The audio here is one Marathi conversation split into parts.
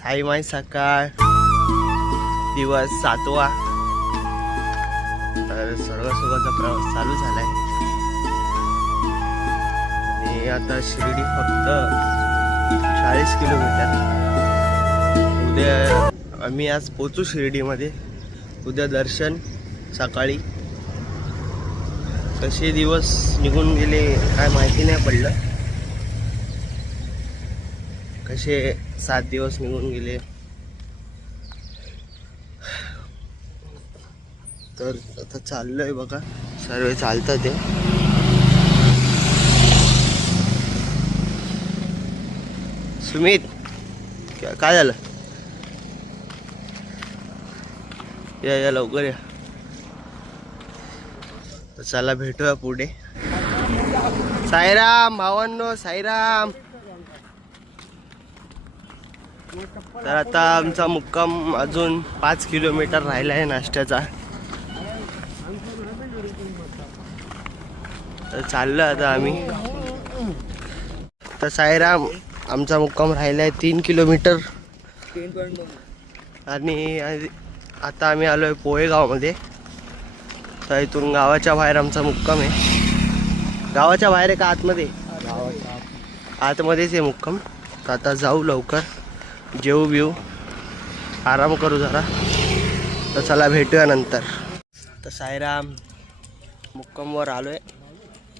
साई माई सकाळ दिवस 7वा। तर स्वर्गसुखाचा प्रवास चालू झालाय आणि आता शिर्डी फक्त 40 किलोमीटर। उद्या आम्ही आज पोचू शिर्डीमध्ये, उद्या दर्शन सकाळी। कसे दिवस निघून गेले काय माहिती नाही पडलं, कसे 7 दिवस निघून गेले। तर आता चाललोय बघा, सर्व चालतात ते। सुमित काय झालं? या लवकर या। तर चला भेटूया पुढे। साईराम भावांनो, साईराम। तर आता आमचा मुक्काम अजून 5 किलोमीटर राहिला आहे नाश्त्याचा। तर चाललो आता आम्ही। तर साईराम, आमचा मुक्काम राहिला आहे 3 किलोमीटर आणि आता आम्ही आलो आहे पोहेगावमध्ये। तर इथून गावाच्या बाहेर आमचा मुक्काम आहे। गावाच्या बाहेर आहे का आतमध्ये? आतमध्येच आहे मुक्काम। तर आता जाऊ लवकर, जेवू बिवू, आराम करू जरा। तर चला भेटूया नंतर। तर साईराम, मुक्कामवर आलोय।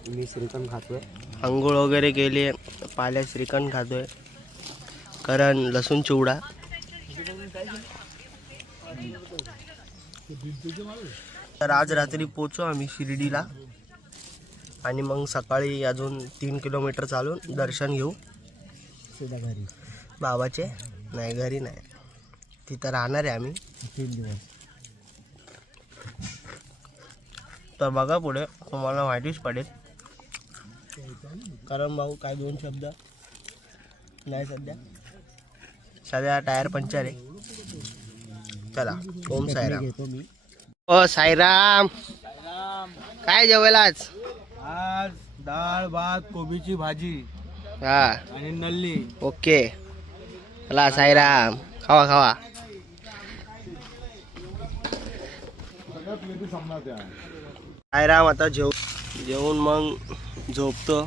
मी श्रीखंड खातोय, आंघोळ वगैरे केली, पाल्या श्रीखंड खातोय, करण लसूण चिवडा। तर आज रात्री पोचू आम्ही शिर्डीला आणि मग सकाळी अजून 3 किलोमीटर चालून दर्शन घेऊ सीधा घरी। बाबाचे नाही, घरी नाही, तिथं राहणार आहे आम्ही 3 दिवस। तर बघा पुढे तुम्हाला माहितीच पडेल। कारण भाऊ काय 2 शब्द नाही, सध्या टायर पंक्चर आहे। चला, ओम साईराम। घेतो मी। ओ साईराम, काय जेवायला आज? आज डाळ भात, कोबीची भाजी हा, आणि नल्ली। ओके, चला साईराम, खावा खावा। साईराम, आता जेवून मग झोपतो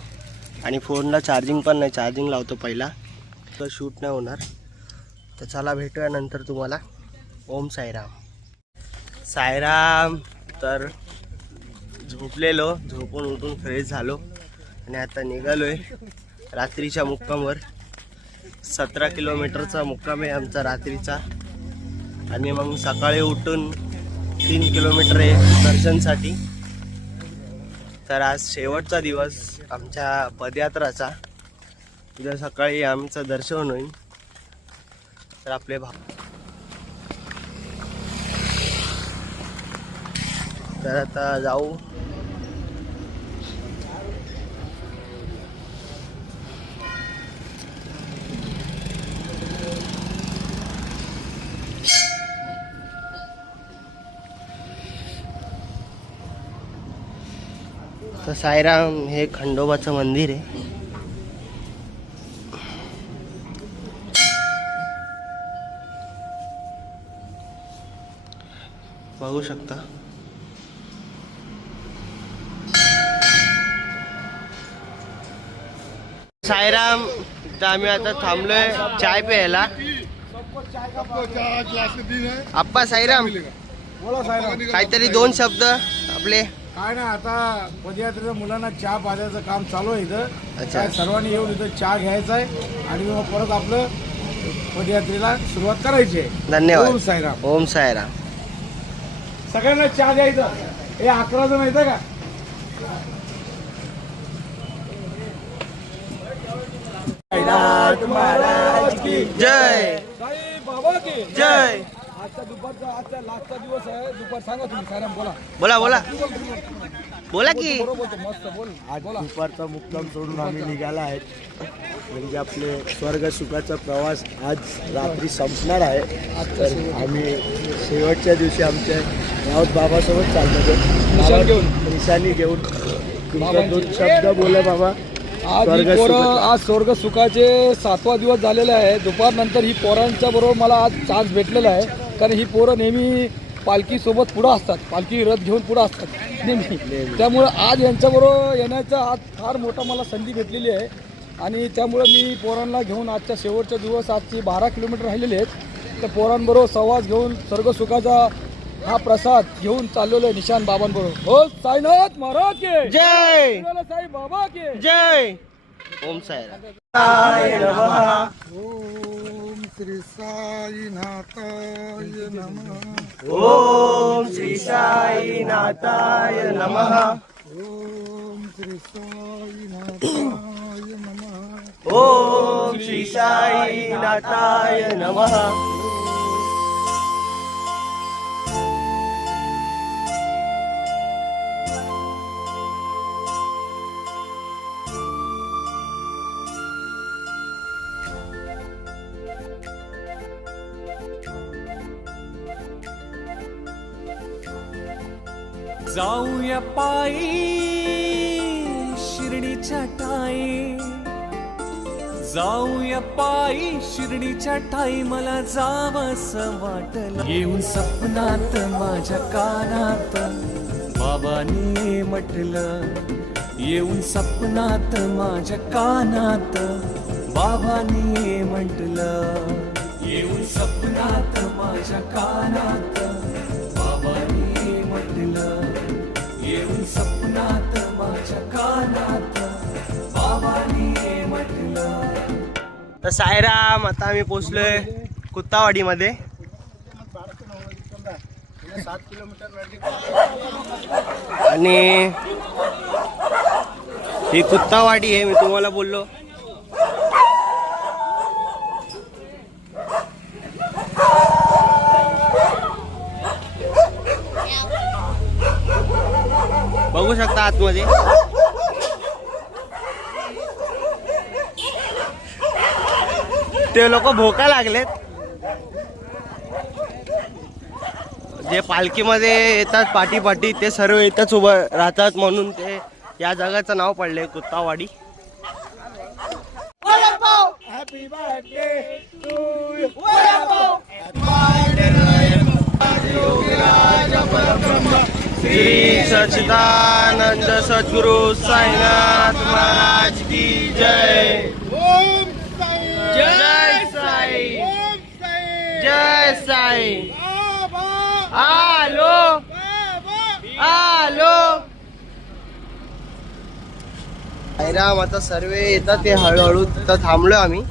आणि फोनला चार्जिंग पण नाही, चार्जिंग लावतो पहिला, तर शूट नाही होणार। तर चला भेटूया नंतर तुम्हाला। ओम साईराम। साईराम, तर झोपलेलो, झोपून उठून फ्रेश झालो आणि आता निघालोय रात्रीच्या मुक्कामवर। 17 किलोमीटरचा मुक्काम आहे आमचा रात्रीचा आणि मग सकाळी उठून 3 किलोमीटर आहे दर्शनसाठी। तर आज शेवटचा दिवस आमच्या पदयात्राचा, उद्या सकाळी आमचं दर्शन होईल। तर आपले तर आता जाऊ। तर साईराम, हे खंडोबाचं मंदिर आहे। बघू शकता। साईराम, तर आम्ही आता थांबलोय चाय प्यायला। आप्पा साईराम, काहीतरी 2 शब्द आपले। काय ना, आता पदयात्रेच्या मुलांना चहा पाण्याचं काम चालू आहे इथं। अच्छा, सर्वांनी येऊन इथं चहा घ्यायचा आहे आणि मग परत आपलं पदयात्रेला सुरुवात करायची आहे। धन्यवाद। ओम साईराम। ओम साईराम। सगळ्यांना चहा द्यायचा। हे 11 जण येतं का? महाराज की जय, साई बाबा की जय। आजचा लास्टचा दिवस आहे। दुपार सांगा तुम्ही, साईराम बोला। बोला बोला बोला की। मस्त बोल। आज दुपारचा मुक्काम सोडून आम्ही निघाला आहे, म्हणजे आपले स्वर्ग सुखाचा प्रवास आज रात्री संपणार आहे। तर आम्ही शेवटच्या दिवशी आमच्या राऊत बाबासोबत चाललो, निशाणी घेऊन। तुमचा 2 शब्द बोला बाबा। आज ही पोरं आज स्वर्ग सुखाचे 7वा दिवस झालेला आहे. दुपारनंतर ही पोरांच्या बरोबर मला आज चान्स भेटलेला आहे, कारण ही पोरं नेहमी पालखीसोबत पुढं असतात, पालखी रथ घेऊन पुढं असतात नेहमी. त्यामुळं आज यांच्याबरोबर येण्याचा आज फार मोठा मला संधी भेटलेली आहे आणि त्यामुळं मी पोरांना घेऊन आजच्या शेवटचा दिवस आजची 12 किलोमीटर राहिलेले आहेत, तर पोरांबरोबर संवाद घेऊन स्वर्ग सुखाचा हा प्रसाद घेऊन चाललेलो आहे निशान बाबांबरोबर. हो साईनाथ महाराज के जय, साई बाबा के जय. ओम साईराम. ओम श्री साईनाथाय नमः. ओम श्री साईनाथाय नमः. ओम श्री साईनाथाय नमः. ओम श्री साईनाथाय नमः. जाऊया पायी शिर्डीच्या ठाई, जाऊया पायी शिर्डीच्या ठाई, मला जावंसं वाटलं. येऊन सपनात माझ्या कानात बाबांनी म्हटलं, येऊन सपनात माझ्या कानात बाबांनी म्हटलं, येऊन सपनात माझ्या कानात बाबांनी म्हटलं, येऊन सपनात माझ्या कानात बाबांनी म्हटलं. तर साईराम, आता आम्ही पोचलोय कुत्तावाडीमध्ये. आणि ही कुत्तावाडी आहे, मी तुम्हाला बोललो. बघू शकता आतमध्ये. ते लोक भोका लागलेत, जे पालखीमध्ये येतात पाठी पाठी ते सर्व इथंच उभं राहतात, म्हणून ते या जगाचं नाव पडलंय कुत्तावाडी. श्री सच्चिदानंद सद्गुरु साईनाथ महाराज की जय. जय साई, जय साई. आलो आलो. साईराम, आता सर्व येतात ते हळूहळू. तर थांबलो आम्ही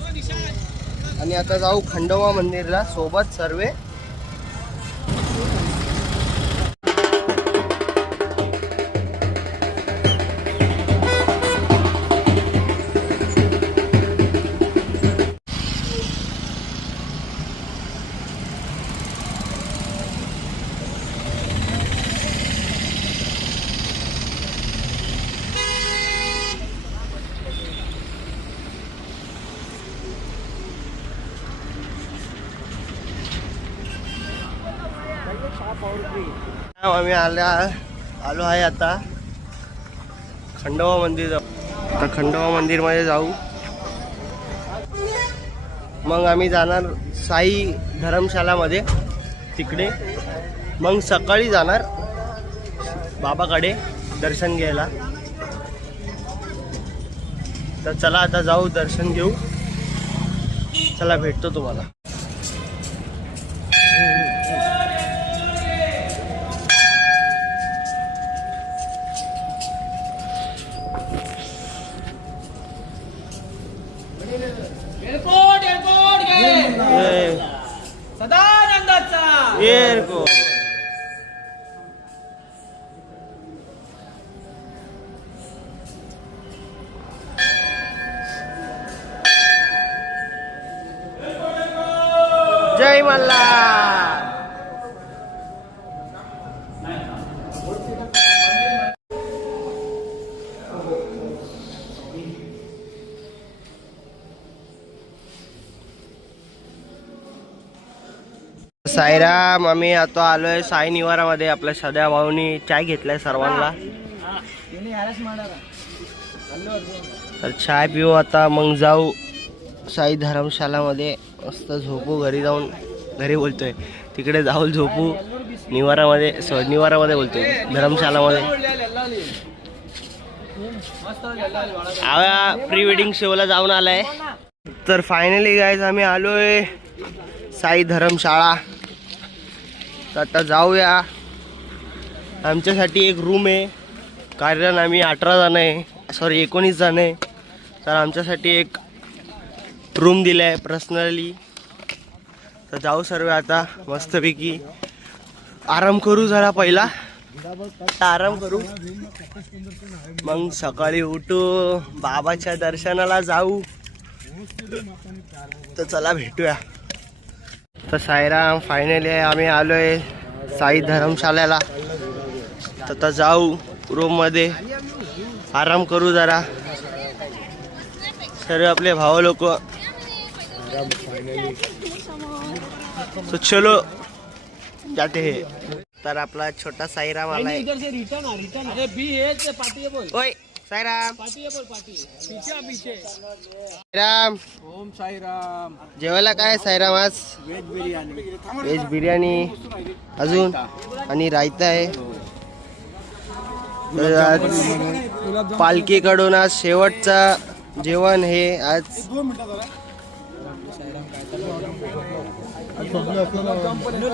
आणि आता जाऊ खंडोबा मंदिरला सोबत सर्व. आम्ही आलो आहे आता खंडोबा मंदिर जाऊ. आता खंडोबा मंदिर मध्ये जाऊ, मग आम्ही जाणार साई धर्मशालामध्ये तिकडे, मग सकाळी जाणार बाबाकडे दर्शन घ्यायला. तर चला आता जाऊ, दर्शन घेऊ. चला भेटतो तुम्हाला. सदानंदाचा येरको. जय मल्हार. साईराम, आम्ही आता आलोय साई निवारामध्ये. आपल्या सध्या भाऊनी चाय घेतलाय सर्वांना. तर चाय पिऊ आता, मग जाऊ साई धर्मशालामध्ये, मस्त झोपू. घरी बोलतोय, तिकडे जाऊ झोपू निवारामध्ये बोलतोय, धर्मशालामध्ये. प्री वेडिंग शोला जाऊन आलाय. तर फायनली गाईज आम्ही आलोय साई धर्मशाळा. तर आता जाऊया. आमच्यासाठी एक रूम आहे, कारण आम्ही 18 जण आहे, 19 जण आहे. तर आमच्यासाठी एक रूम दिला आहे पर्सनली. तर जाऊ सर्व आता मस्तपैकी आराम करू. जरा पहिला आराम करू, मग सकाळी उठू, बाबाच्या दर्शनाला जाऊ. तर चला भेटूया. तर साईराम, फायनली आम्ही आलोय साई धर्मशाळेला. तर आता जाऊ रूममध्ये, आराम करू जरा. सर्व आपले भाऊ लोक. तो चलो जाते हैं. तर आपला छोटा साईराम आलाय. ओय साईराम, साईराम. ओम साईराम. जेवायला काय साईराम आज? व्हेज बिर्याणी अजून आणि रायता आहे. तर आज पालखीकडून आज शेवटचा जेवण हे आज.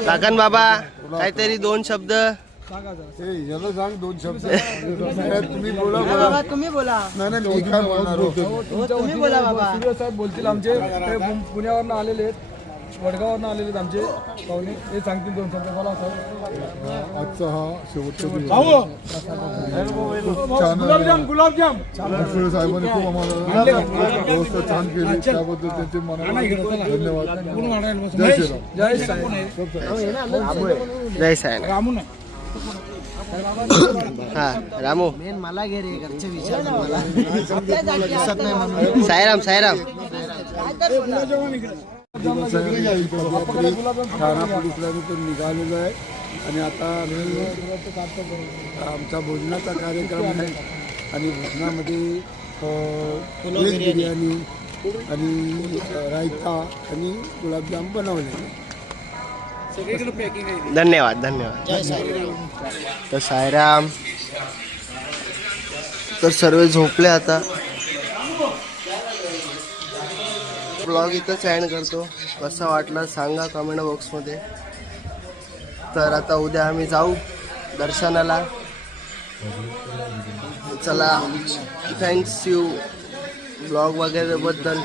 काकन बाबा काहीतरी 2 शब्द सांग. 2 शब्द तुम्ही बोला. तुम्ही बोला. नाही काय बोलणार. तुम्ही बोला बाबा. सूर्य साहेब बोलतील. आमचे पुण्यावरनं आलेले आहेत, वडगाववरनं आलेले आहेत आमचे पाहुणे. ते सांगतील 2 शब्द. बोला साहेब. आजचा हा शेवटचा दिवस. गुलाबजाम. सूर्य साहेबांनी खूप आम्हाला व्यवस्था छान केली, त्याबद्दल त्यांचे मनापासून धन्यवाद. जय श्रीराम. जय साईराम. जय साईराम. हा रामू. मला घे रे, घरचे विचार मला दिसत नाही म्हणून. साईराम साईराम. ठाणा पोलिसांनी निघालेलो आहे आणि आता आम्ही आमचा भोजनाचा कार्यक्रम आहे. आणि भोजनामध्ये व्हेज बिर्याणी आणि रायता आणि गुलाबजाम बनवले. धन्यवाद धन्यवाद. तर साईराम. तर सर्व झोपले आता. ब्लॉग इथंच एंड करतो. कसं वाटलं सांगा कमेंट बॉक्समध्ये. तर आता उद्या आम्ही जाऊ दर्शनाला. चला, थँक्स यू ब्लॉग वगैरे बद्दल.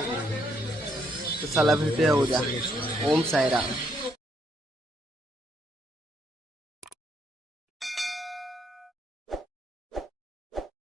चला भेटूया उद्या. ओम साईराम.